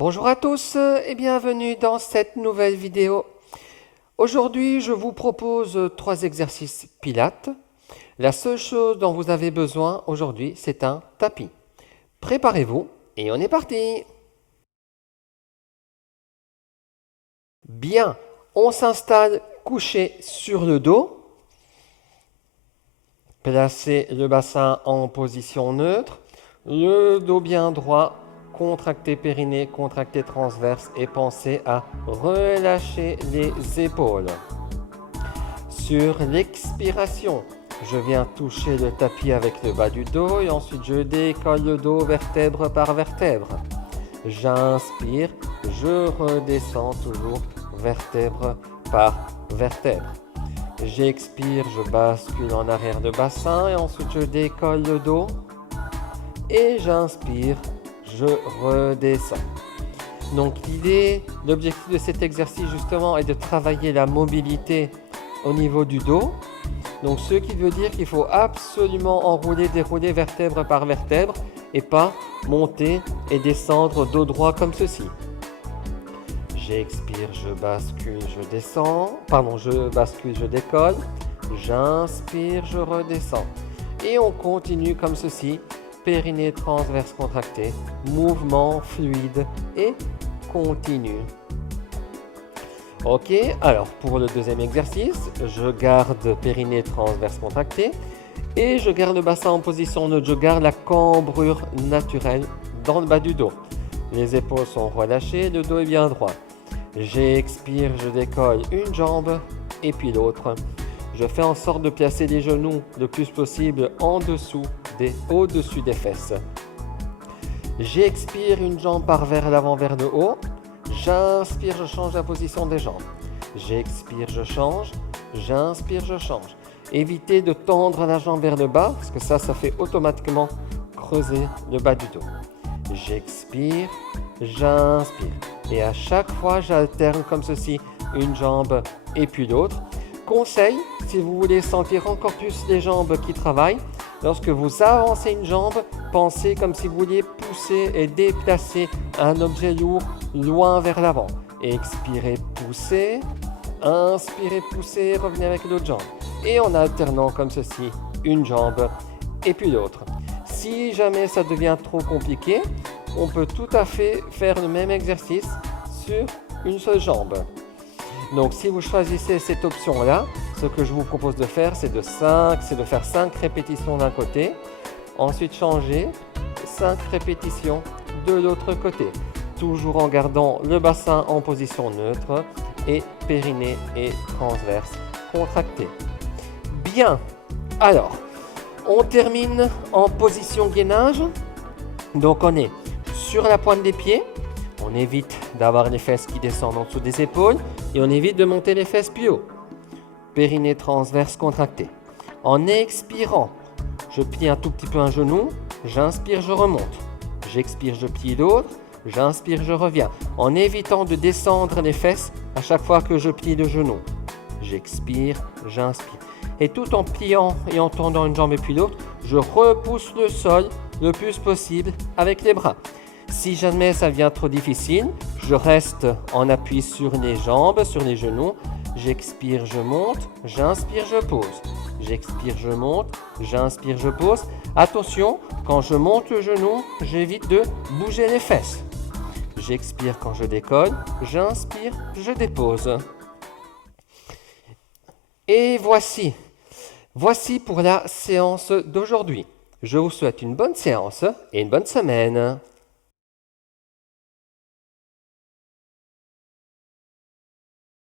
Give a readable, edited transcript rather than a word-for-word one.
Bonjour à tous et bienvenue dans cette nouvelle vidéo. Aujourd'hui, je vous propose 3 exercices pilates. La seule chose dont vous avez besoin aujourd'hui, c'est un tapis. Préparez-vous et on est parti. Bien, on s'installe couché sur le dos. Placez le bassin en position neutre, le dos bien droit, contractez périnée, contractez transverse et pensez à relâcher les épaules. Sur l'expiration, je viens toucher le tapis avec le bas du dos et ensuite je décolle le dos vertèbre par vertèbre. J'inspire, je redescends toujours vertèbre par vertèbre. J'expire, je bascule en arrière de bassin et ensuite je décolle le dos. Et j'inspire, je redescends. Donc l'objectif de cet exercice justement est de travailler la mobilité au niveau du dos. Donc ce qui veut dire qu'il faut absolument enrouler, dérouler vertèbre par vertèbre et pas monter et descendre dos droit comme ceci. J'expire, je bascule, je descends. Pardon, je bascule, je décolle. J'inspire, je redescends. Et on continue comme ceci. Périnée transverse contracté. Mouvement fluide et continu. Ok, alors pour le deuxième exercice, je garde périnée transverse contracté. Et je garde le bassin en position neutre. Je garde la cambrure naturelle dans le bas du dos. Les épaules sont relâchées, le dos est bien droit. J'expire, je décolle une jambe et puis l'autre. Je fais en sorte de placer les genoux le plus possible au-dessus des fesses. J'expire une jambe part vers l'avant, vers le haut. J'inspire, je change la position des jambes. J'expire, je change. J'inspire, je change. Évitez de tendre la jambe vers le bas parce que ça fait automatiquement creuser le bas du dos. J'expire, j'inspire. Et à chaque fois, j'alterne comme ceci, une jambe et puis l'autre. Conseil, si vous voulez sentir encore plus les jambes qui travaillent, lorsque vous avancez une jambe, pensez comme si vous vouliez pousser et déplacer un objet lourd loin vers l'avant. Expirez, poussez. Inspirez, poussez, revenez avec l'autre jambe. Et en alternant comme ceci, une jambe et puis l'autre. Si jamais ça devient trop compliqué, on peut tout à fait faire le même exercice sur une seule jambe. Donc si vous choisissez cette option-là, ce que je vous propose de faire, c'est de faire 5 répétitions d'un côté, ensuite changer 5 répétitions de l'autre côté, toujours en gardant le bassin en position neutre et périnée et transverse contracté. Bien, alors, on termine en position gainage. Donc on est sur la pointe des pieds, on évite d'avoir les fesses qui descendent en dessous des épaules et on évite de monter les fesses plus haut. Périnée transverse contracté. En expirant, je plie un tout petit peu un genou, j'inspire, je remonte. J'expire, je plie l'autre, j'inspire, je reviens. En évitant de descendre les fesses à chaque fois que je plie le genou. J'expire, j'inspire. Et tout en pliant et en tendant une jambe et puis l'autre, je repousse le sol le plus possible avec les bras. Si jamais ça devient trop difficile, je reste en appui sur les jambes, sur les genoux. J'expire, je monte, j'inspire, je pose. J'expire, je monte, j'inspire, je pose. Attention, quand je monte le genou, j'évite de bouger les fesses. J'expire quand je décolle, j'inspire, je dépose. Et voici pour la séance d'aujourd'hui. Je vous souhaite une bonne séance et une bonne semaine.